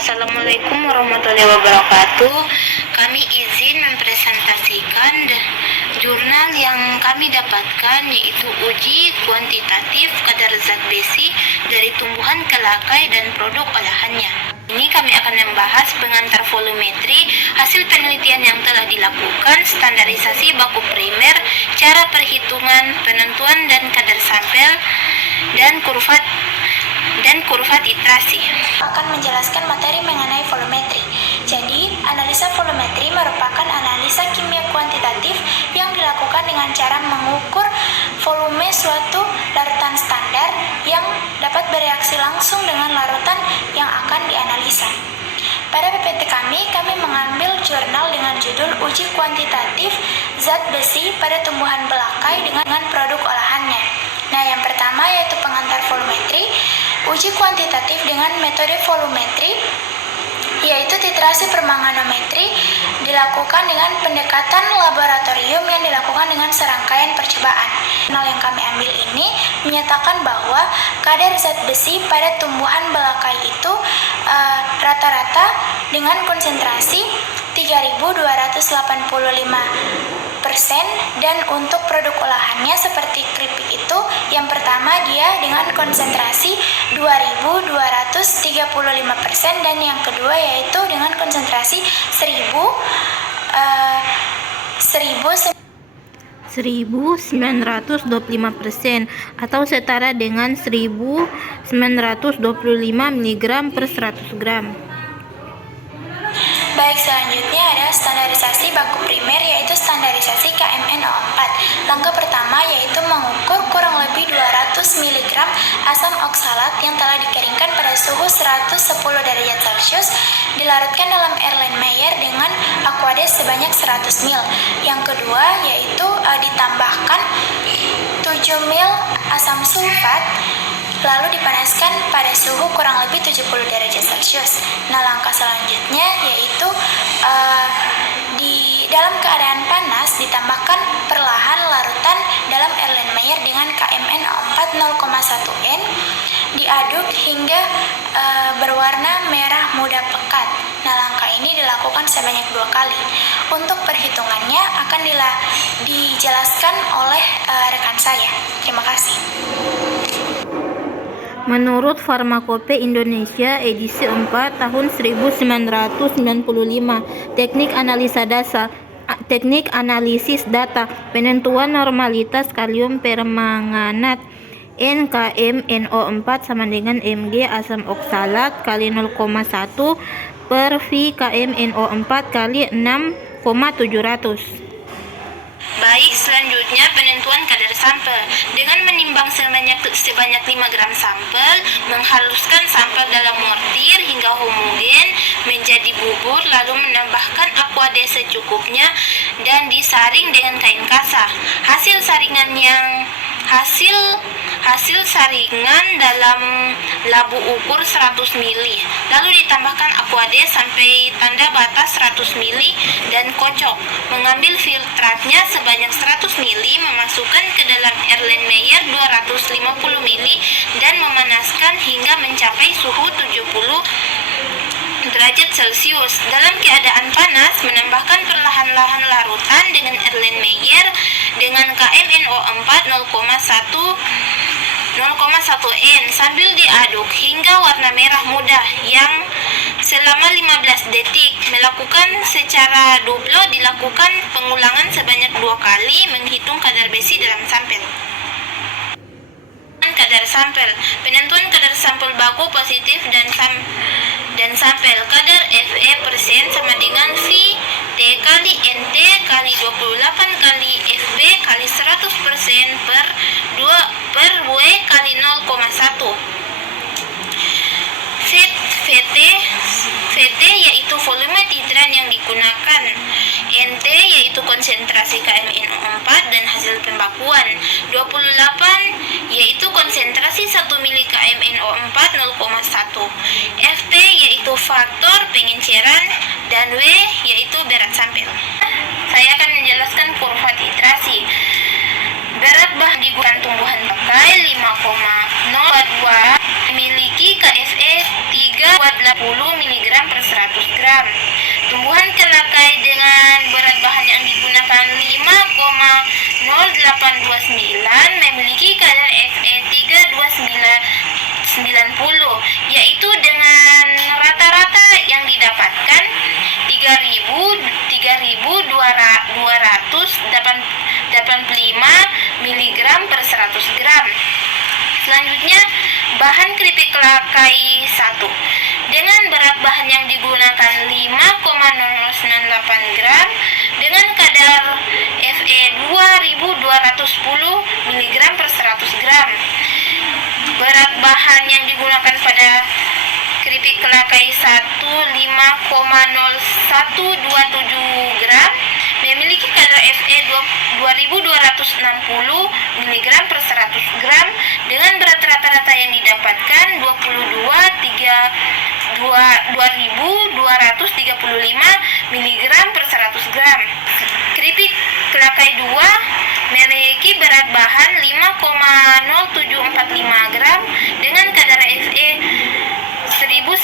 Assalamualaikum warahmatullahi wabarakatuh. Kami izin mempresentasikan jurnal yang kami dapatkan, yaitu uji kuantitatif kadar zat besi dari tumbuhan kelakai dan produk olahannya. Ini kami akan membahas pengantar volumetri, hasil penelitian yang telah dilakukan, standarisasi baku primer, cara perhitungan, penentuan dan kadar sampel, dan kurva titrasi. Akan menjelaskan materi mengenai volumetri. Jadi, analisa volumetri merupakan analisa kimia kuantitatif yang dilakukan dengan cara mengukur volume suatu larutan standar yang dapat bereaksi langsung dengan larutan yang akan dianalisa. Pada PPT kami mengambil jurnal dengan judul Uji Kuantitatif Zat Besi pada Tumbuhan Belakai dengan Produk Olahannya. Nah, yang pertama yaitu pengantar volumetri. Uji kuantitatif dengan metode volumetri, yaitu titrasi permanganometri, dilakukan dengan pendekatan laboratorium yang dilakukan dengan serangkaian percobaan. Jurnal yang kami ambil ini menyatakan bahwa kadar zat besi pada tumbuhan belakai itu rata-rata dengan konsentrasi 3.285%, dan untuk produk olahannya seperti keripik itu, yang pertama dia dengan konsentrasi 2.235%, dan yang kedua yaitu dengan konsentrasi 1925% atau setara dengan 1925 mg per 100 gram. Baik, selanjutnya ada standarisasi baku primer, yaitu standarisasi KMNO4. Langkah pertama yaitu mengukur kurang lebih 200 mg asam oksalat yang telah dikeringkan pada suhu 110 derajat Celcius, dilarutkan dalam Erlenmeyer dengan Aquades sebanyak 100 ml. Yang kedua yaitu ditambahkan 7 ml asam sulfat, lalu dipanaskan pada suhu kurang lebih 70 derajat Celcius. Nah, langkah selanjutnya yaitu di dalam keadaan panas ditambahkan perlahan larutan dalam Erlenmeyer dengan KMNO4 0,1 N, diaduk hingga berwarna merah muda pekat. Nah, langkah ini dilakukan sebanyak 2 kali. Untuk perhitungannya akan dijelaskan oleh rekan saya. Terima kasih. Menurut Farmakope Indonesia edisi 4 tahun 1995, teknik analisis data, penentuan normalitas kalium permanganat NKMNO4 sama dengan Mg asam oksalat kali 0,1 per V KMNO4 kali 6,700. Baik, selanjutnya penentuan kadar sampel. Dengan menimbang sebanyak 5 gram sampel, menghaluskan sampel dalam mortir hingga homogen menjadi bubur, lalu menambahkan Aquades secukupnya dan disaring dengan kain kasa. Hasil saringan dalam labu ukur 100 ml, lalu ditambahkan Aquades sampai tanda batas 100 ml dan kocok. Mengambil filtratnya sebanyak 100 ml, memasukkan ke dalam Erlenmeyer 250 ml dan memanaskan hingga mencapai suhu 70 derajat Celcius. Dalam keadaan panas, menambahkan perlahan-lahan larutan dengan Erlenmeyer dengan KMNO4 0,1 N sambil diaduk hingga warna merah muda yang selama 15 detik. Melakukan secara duplo, dilakukan pengulangan sebanyak 2 kali, menghitung kadar besi dalam sampel. Kadar sampel. Penentuan kadar sampel baku positif dan sampel. Kadar Fe persen sama dengan V T kali NT kali 28 kali Fb kali 100% per W kali 0,1. VT yaitu volume titran yang digunakan, NT yaitu konsentrasi KMNO4 dan hasil pembakuan, 28 yaitu konsentrasi 1 mili KMNO4 0,1, FP yaitu faktor pengenceran, dan W yaitu berat sampel. Saya akan menjelaskan kurva titrasi. Berat bahan digunakan tumbuhan belakai 5,02 memiliki KFE 3,20 mg gram. Tumbuhan kelakai dengan berat bahan yang digunakan 5,0829 memiliki kadar Fe 32990, yaitu dengan rata-rata yang didapatkan 3.285 mg per 100 gram. Selanjutnya, bahan keripik kelakai 1 dengan berat bahan yang digunakan 5,098 gram dengan kadar Fe 2.210 mg per 100 gram. Berat bahan yang digunakan pada keripik kelakai 1 5,0127 gram memiliki kadar Fe 2.260 mg per 100 gram dengan berat rata-rata yang didapatkan 2.235 mg per 100 gram. Keripik kelakai 2 memiliki berat bahan 5,0745 gram dengan kadar Fe 1910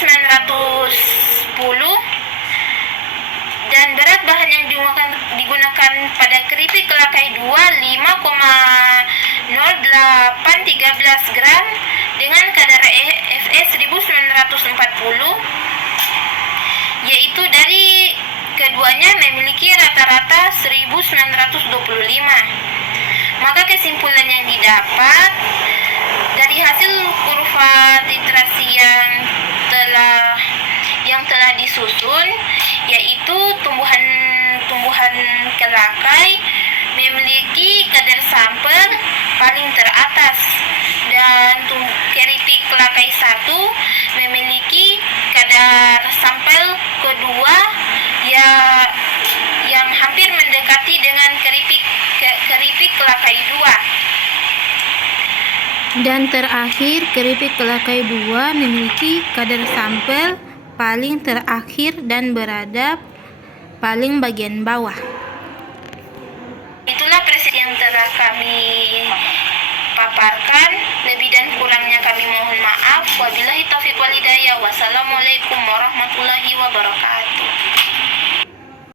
dan berat bahan yang digunakan pada keripik kelakai 2 5,0813 gram dengan kadar Fe 1940, yaitu dari keduanya memiliki rata-rata 1925. Maka kesimpulan yang didapat dari hasil kurva titrasi yang telah disusun, yaitu tumbuhan kelakai memiliki kadar sampel paling teratas dan keripik kelakai 1 memiliki kadar sampel kedua yang hampir mendekati dengan keripik kelakai 2. Dan terakhir, keripik kelakai 2 memiliki kadar sampel paling terakhir dan berada paling bagian bawah. Itulah presentasi yang telah kami paparkan. Lebih dan kurangnya kami mohon maaf. Wabillahi taufiq wal hidayah. Wassalamualaikum warahmatullahi wabarakatuh.